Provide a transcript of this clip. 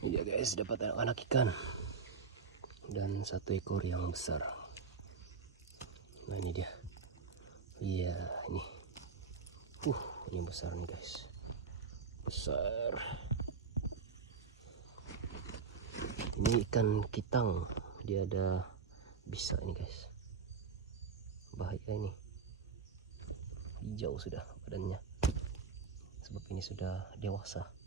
Ini dia guys, dapat anak ikan dan satu ekor yang besar. Nah ini dia. Iya ini. Ini besar nih guys. Besar. Ini ikan kitang. Dia ada bisa ini guys. Bahaya ini. Hijau sudah badannya. Sebab ini sudah dewasa.